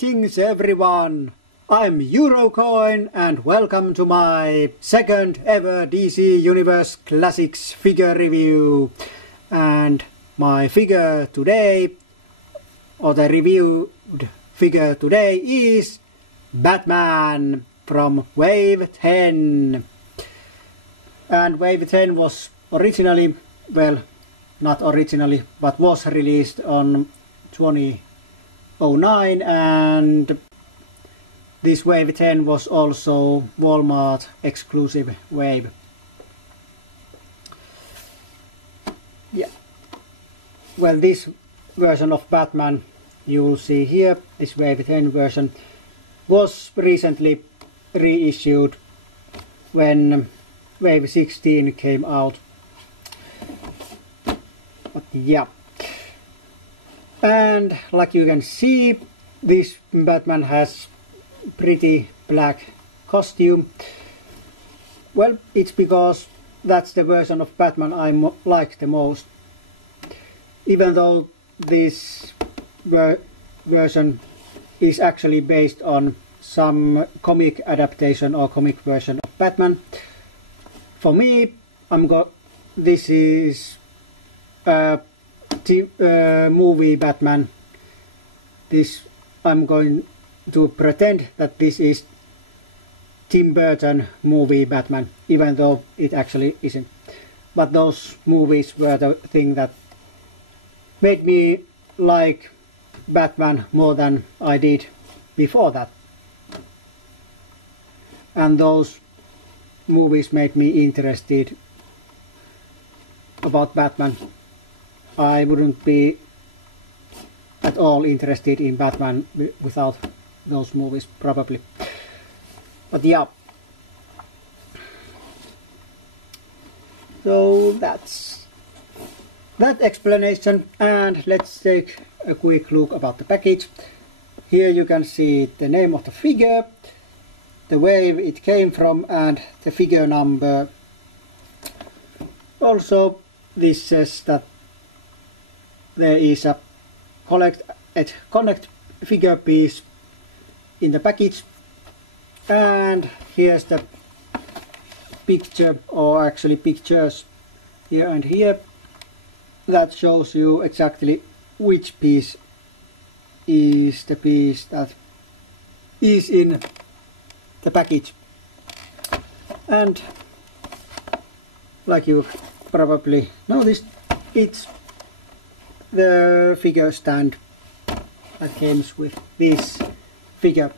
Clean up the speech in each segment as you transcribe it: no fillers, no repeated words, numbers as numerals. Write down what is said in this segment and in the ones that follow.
Greetings everyone! I'm Eurocoin and welcome to my second ever DC Universe Classics figure review. And my figure today, or the reviewed figure today, is Batman from Wave 10. And Wave 10 was originally, well, not originally, but was released on 2009, and this Wave 10 was also Walmart exclusive wave. Yeah. Well, this version of Batman you'll see here, this Wave 10 version, was recently reissued when Wave 16 came out. But yeah. And like you can see, this Batman has pretty black costume. Well, it's because that's the version of Batman I like the most. Even though this version is actually based on some comic adaptation or comic version of Batman, for me, this is movie Batman. I'm going to pretend that this is Tim Burton movie Batman, even though it actually isn't. But those movies were the thing that made me like Batman more than I did before that. And those movies made me interested about Batman. I wouldn't be at all interested in Batman without those movies, probably. But yeah. So that's that explanation, and let's take a quick look about the package. Here you can see the name of the figure, the wave it came from, and the figure number. Also, this says that there is a connect figure piece in the package, and here's the picture, or actually pictures here and here, that shows you exactly which piece is the piece that is in the package. And like you've probably noticed, it's the figure stand that comes with this figure.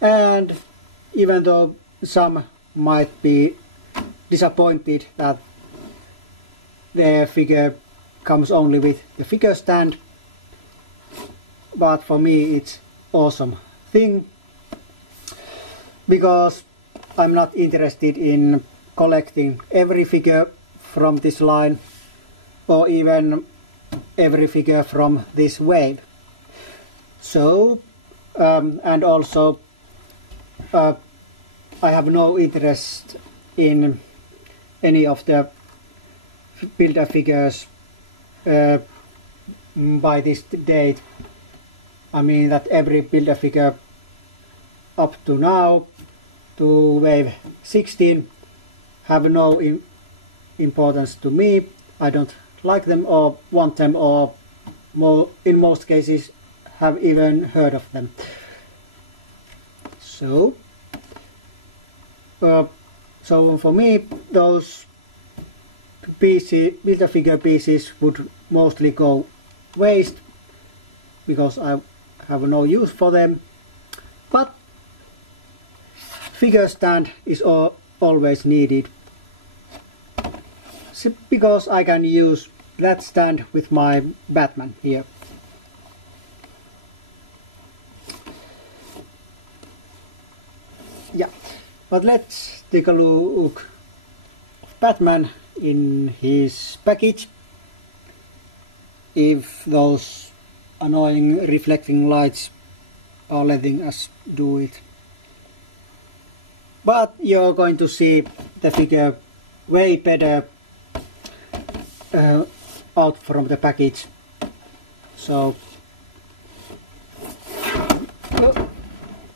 And even though some might be disappointed that their figure comes only with the figure stand, but for me it's awesome thing, because I'm not interested in collecting every figure from this line, or even every figure from this wave. So, and also I have no interest in any of the Builder figures by this date. I mean that every Builder figure up to now, to Wave 16, have no importance to me. I don't like them or want them, or in most cases have even heard of them. So for me, those Builder figure pieces would mostly go waste, because I have no use for them. But figure stand is always needed, because I can use that stand with my Batman here. Yeah, but let's take a look at Batman in his package, if those annoying reflecting lights are letting us do it. But you're going to see the figure way better out from the package. So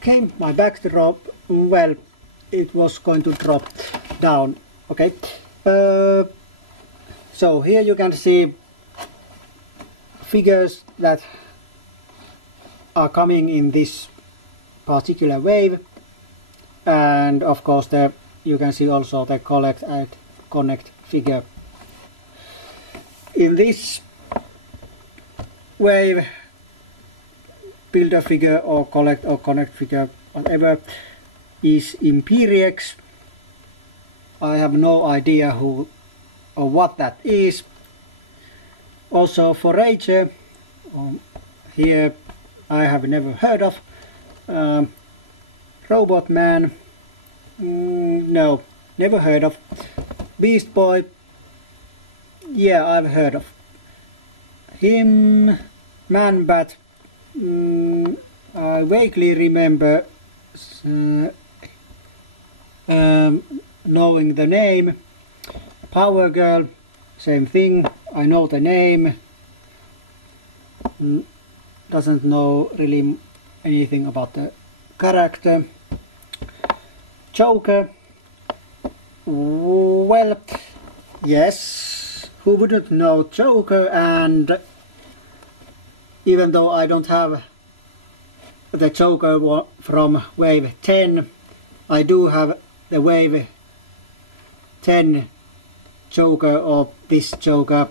Okay, my backdrop, well, it was going to drop down. Okay, so here you can see figures that are coming in this particular wave, and of course you can see also the collect and connect figure. In this wave, builder figure or collect or connect figure, whatever, is Imperiex. I have no idea who or what that is. Also Forager, here I have never heard of. Robot Man, no, never heard of. Beast Boy, yeah, I've heard of him. Man Bat, I vaguely remember knowing the name. Power Girl, same thing, I know the name, doesn't know really anything about the character. Joker, well, yes, who wouldn't know Joker? And even though I don't have the Joker from wave 10, I do have the wave 10 Joker, or this Joker,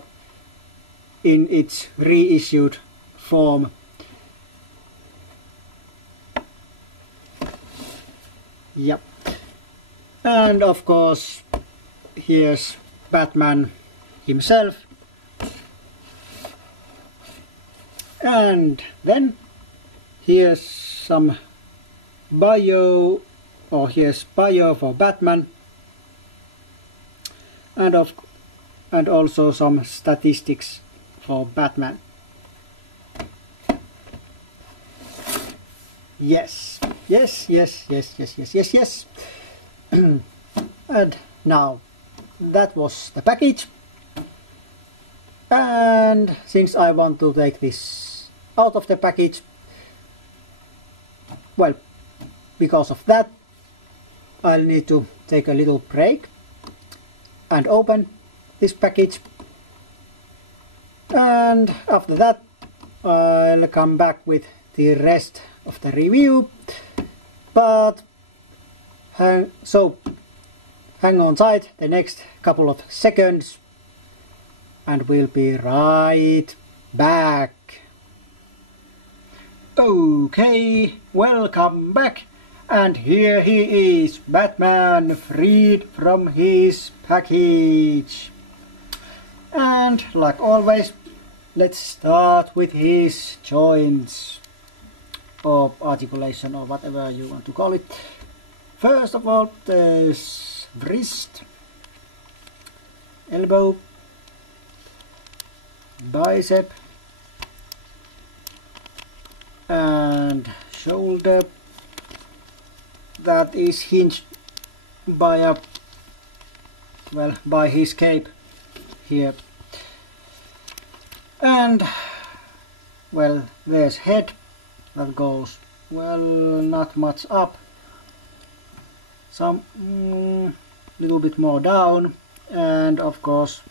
in its reissued form. Yep. And of course here's Batman himself. And then here's some bio, or here's bio for Batman, and also some statistics for Batman. Yes, yes, yes, yes, yes, yes, yes, yes. And now that was the package, and since I want to take this out of the package, well, because of that I'll need to take a little break and open this package, and after that I'll come back with the rest of the review. But hang on tight the next couple of seconds and we'll be right back. Okay, welcome back, and here he is, Batman, freed from his package. And like always, let's start with his joints, or articulation, or whatever you want to call it. First of all, there's wrist, elbow, bicep, and shoulder that is hinged by by his cape here. And well, there's head that goes, well, not much up, some little bit more down, and of course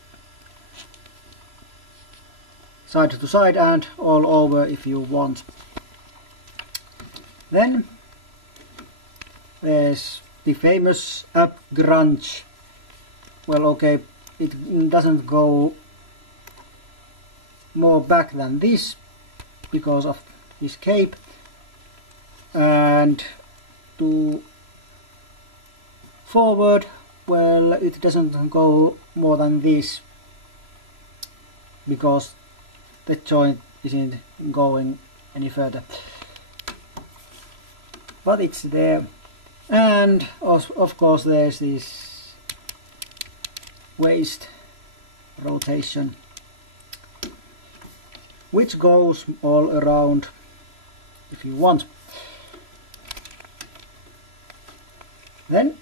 side to side and all over if you want. Then there's the famous up grunge. Well, okay, it doesn't go more back than this because of this cape, and to forward, well, it doesn't go more than this because the joint isn't going any further, but it's there. And of course there's this waist rotation which goes all around if you want. Then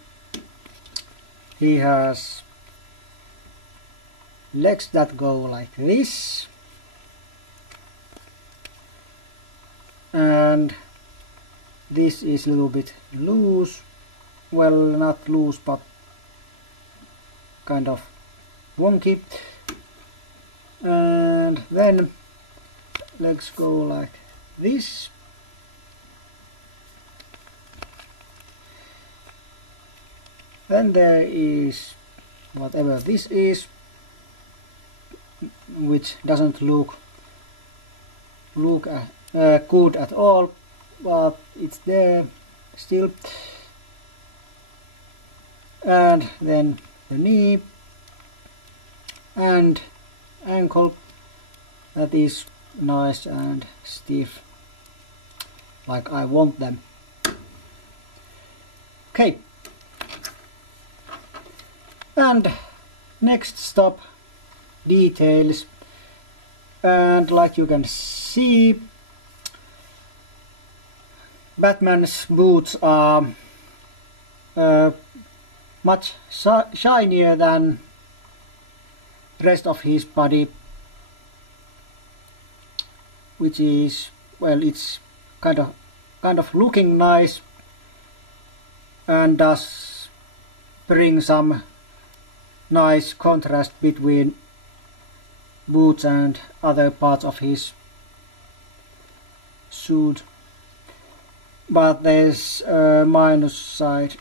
he has legs that go like this, and this is a little bit loose. Well, not loose, but kind of wonky. And then legs go like this. Then there is whatever this is, which doesn't look good at all, but it's there still. And then the knee and ankle, that is nice and stiff like I want them. Okay, and next stop, details. And like you can see, Batman's boots are much shinier than the rest of his body, which is, well, it's kind of looking nice and does bring some nice contrast between boots and other parts of his suit. But there's a minus side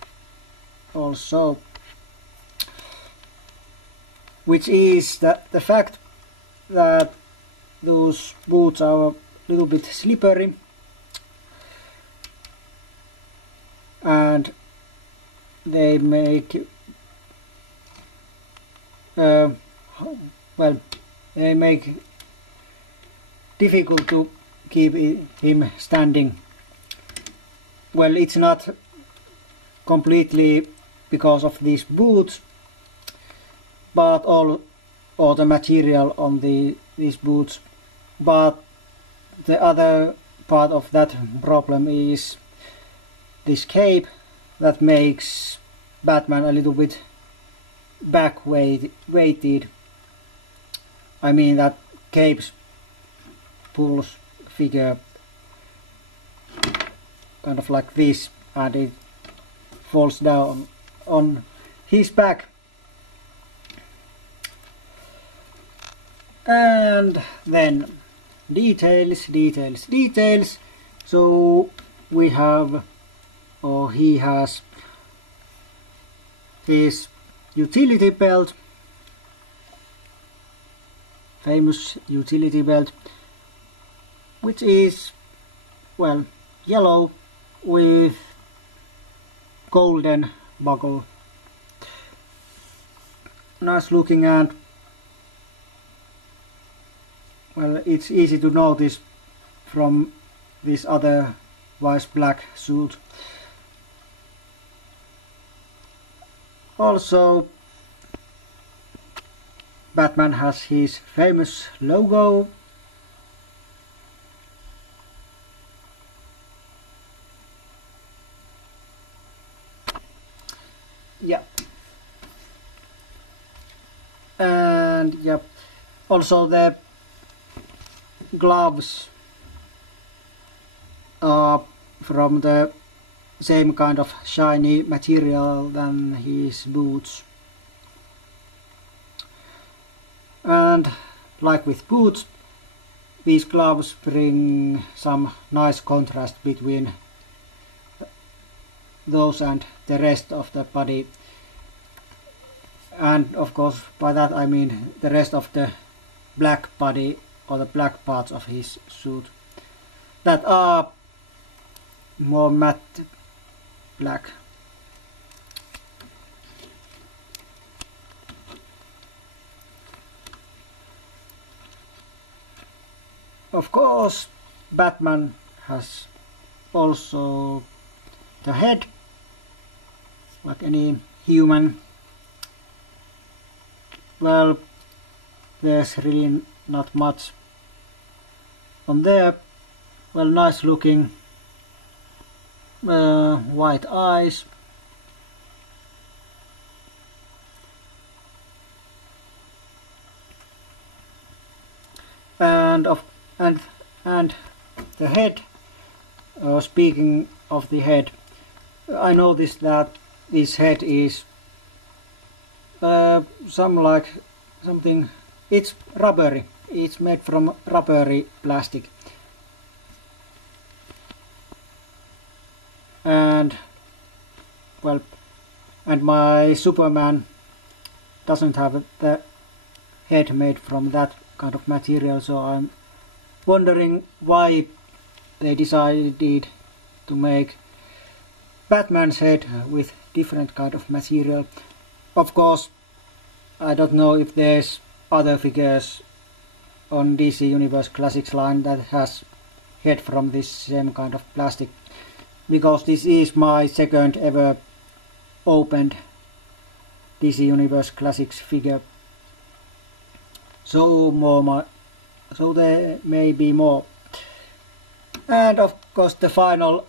also, which is that the fact that those boots are a little bit slippery and they make they make difficult to keep him standing. Well, it's not completely because of these boots, but all the material on these boots. But the other part of that problem is this cape that makes Batman a little bit back weighted. I mean that capes pulls figure kind of like this, and it falls down on his back. And then details. So we have, or he has, his utility belt, famous utility belt, which is, well, yellow with golden buckle. Nice looking, and well, it's easy to notice from this otherwise black suit. Also, Batman has his famous logo. Yeah. And yeah, also the gloves are from the same kind of shiny material than his boots. And like with boots, these gloves bring some nice contrast between those and the rest of the body. And of course, by that I mean the rest of the black body, or the black parts of his suit, that are more matte black. Of course, Batman has also the head, like any human. Well, there's really not much on there. Well, nice looking white eyes. And the head, speaking of the head. I noticed that this head is something. It's rubbery. It's made from rubbery plastic, and well, and my Superman doesn't have the head made from that kind of material, so I'm wondering why they decided to make Batman's head with different kind of material. Of course, I don't know if there's other figures on DC Universe Classics line that has head from this same kind of plastic, because this is my second ever opened DC Universe Classics figure. So there may be more. And of course the final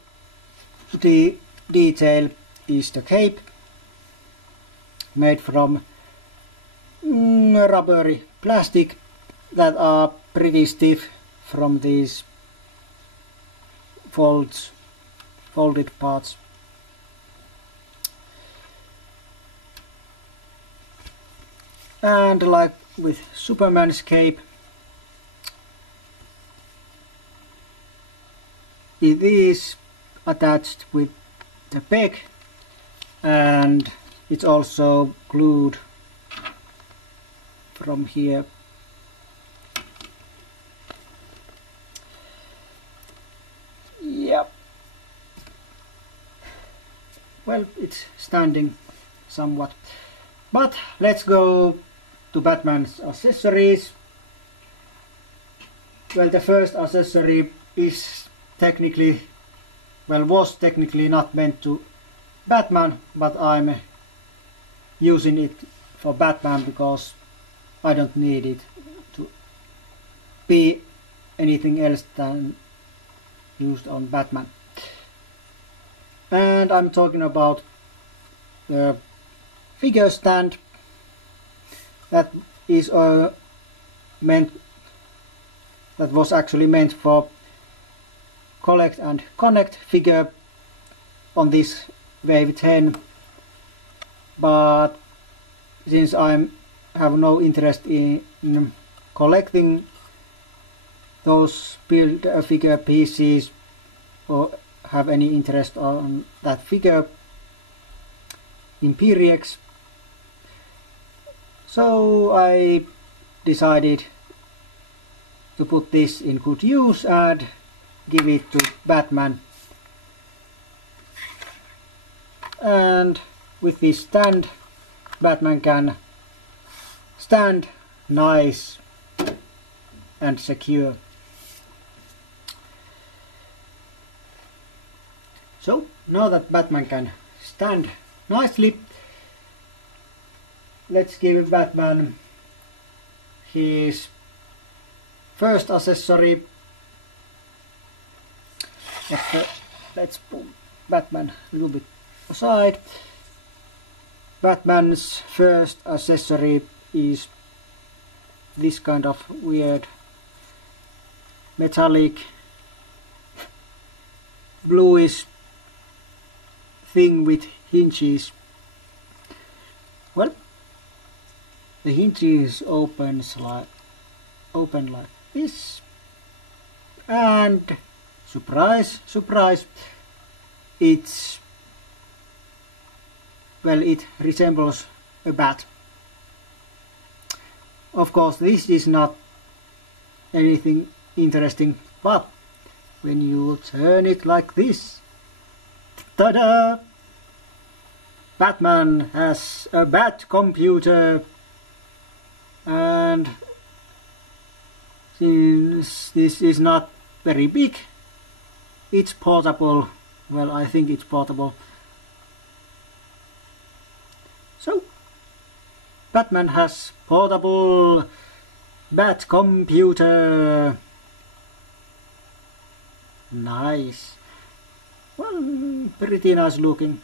detail is the cape, made from rubbery plastic that are pretty stiff from these folded parts. And like with Superman's cape, it is attached with the peg, and it's also glued from here. Yep. Well, it's standing somewhat. But let's go to Batman's accessories. Well, the first accessory is was technically not meant to Batman, but I'm using it for Batman because I don't need it to be anything else than used on Batman. And I'm talking about the figure stand that is that was actually meant for collect and connect figure on this Wave 10, but since I have no interest in collecting those build figure pieces or have any interest on that figure Imperiex, so I decided to put this in good use and give it to Batman. And with this stand, Batman can stand nice and secure. So now that Batman can stand nicely, let's give Batman his first accessory. Let's put Batman a little bit aside. Batman's first accessory is this kind of weird metallic bluish thing with hinges. Well, the hinges open like this, and surprise, surprise, it resembles a bat. Of course, this is not anything interesting, but when you turn it like this, ta-da! Batman has a bat computer, and since this is not very big, it's portable. Well, I think it's portable. So, Batman has portable bat computer. Nice. Well, pretty nice looking.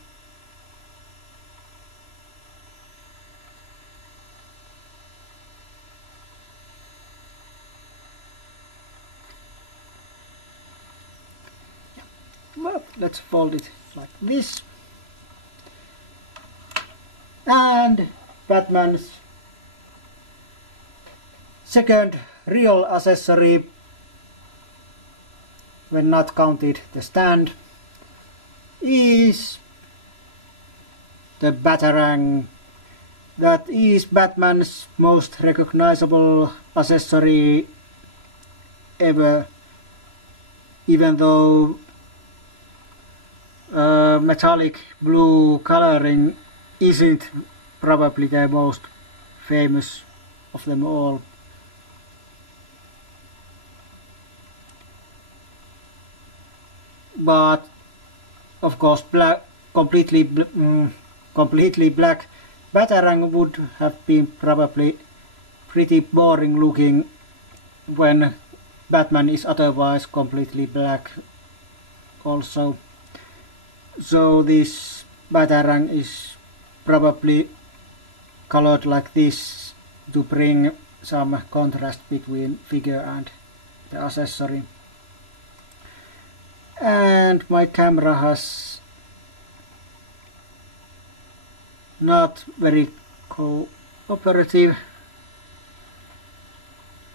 but let's fold it like this. And Batman's second real accessory, when not counted the stand, is the Batarang. That is Batman's most recognizable accessory ever, even though metallic blue coloring isn't probably the most famous of them all. But of course, completely black Batarang would have been probably pretty boring looking when Batman is otherwise completely black also. So this Batarang is probably colored like this to bring some contrast between figure and the accessory. And my camera has not very cooperative.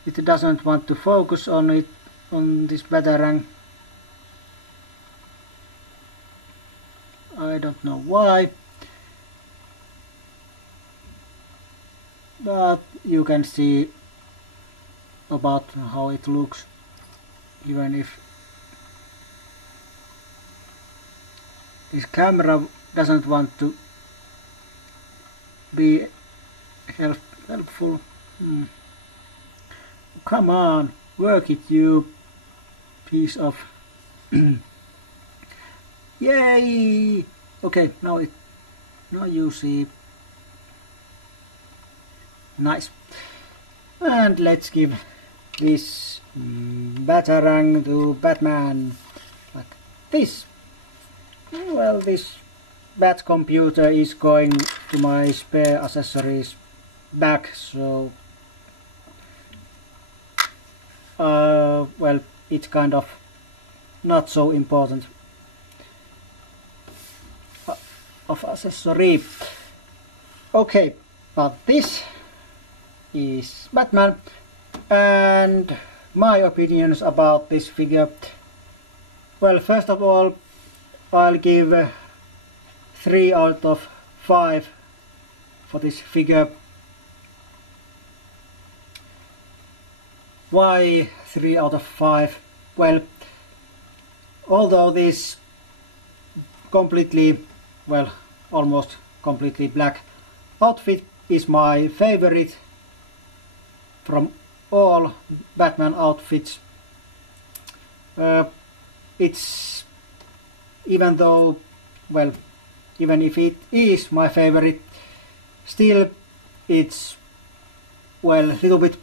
It doesn't want to focus on this Batarang. I don't know why, but you can see about how it looks, even if this camera doesn't want to be helpful. Come on, work it, you piece of yay! Okay, now you see. Nice. And let's give this Batarang to Batman like this. Well, this Bat computer is going to my spare accessories bag, so well, it's kind of not so important of accessory. Okay, but this is Batman, and my opinions about this figure. Well, first of all, I'll give 3 out of 5 for this figure. Why 3 out of 5? Well, although this completely, well, almost completely black outfit is my favorite from all Batman outfits, it's, even though, well, even if it is my favorite, still it's, well, a little bit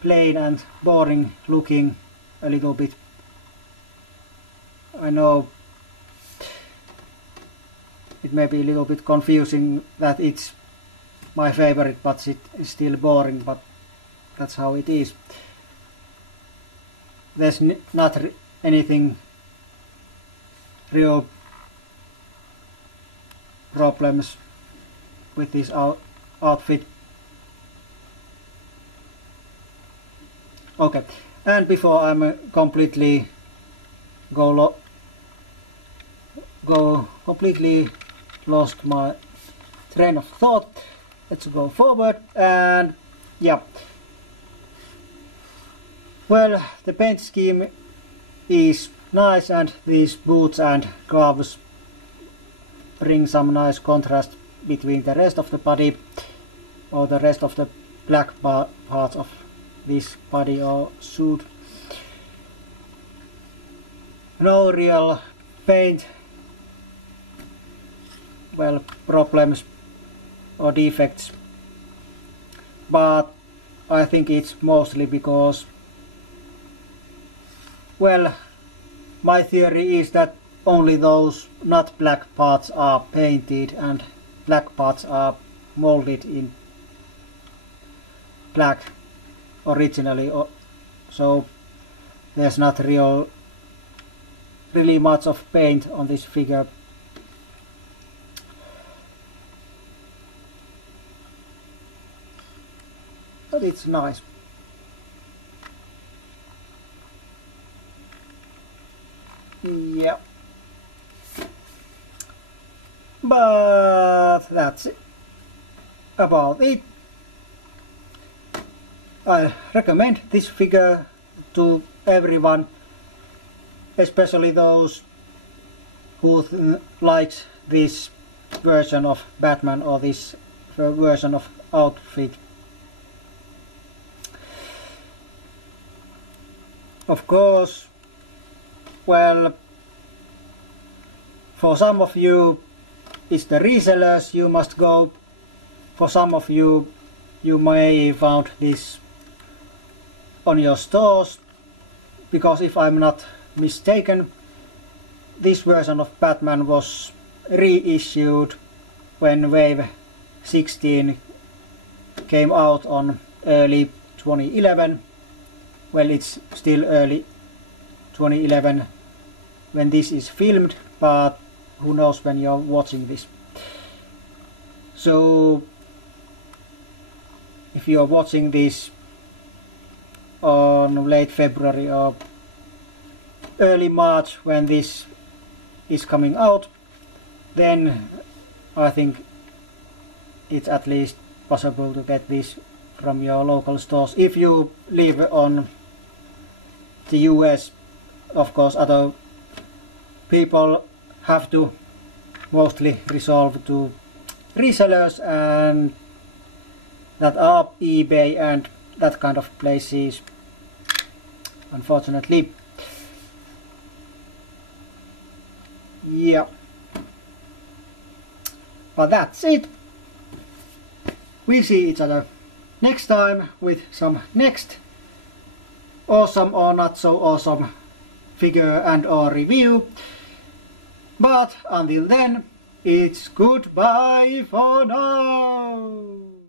plain and boring looking, a little bit. I know it may be a little bit confusing that it's my favorite, but it's still boring, but that's how it is. There's not anything real problems with this outfit. Okay, and before I'm completely completely lost my train of thought, let's go forward. And yeah, well, the paint scheme is nice, and these boots and gloves bring some nice contrast between the rest of the body, or the rest of the black parts of this body or suit. No real paint, well, problems or defects, but I think it's mostly because, well, my theory is that only those not black parts are painted and black parts are molded in black originally, so there's not real really much of paint on this figure. But it's nice. Yeah. But that's it. About it. I recommend this figure to everyone, especially those who likes this version of Batman or this version of outfit. Of course, well, for some of you it's the resellers you must go. For some of you, you may found this on your stores, because if I'm not mistaken, this version of Batman was reissued when Wave 16 came out on early 2011. Well, it's still early 2011 when this is filmed, but who knows when you're watching this. So if you're watching this on late February or early March when this is coming out, then I think it's at least possible to get this from your local stores. If you live on the US, of course, other people have to mostly resolve to resellers and that are eBay and that kind of places, unfortunately. Yeah. But that's it. We see each other next time with some next awesome or not so awesome figure and or review. But until then, it's goodbye for now.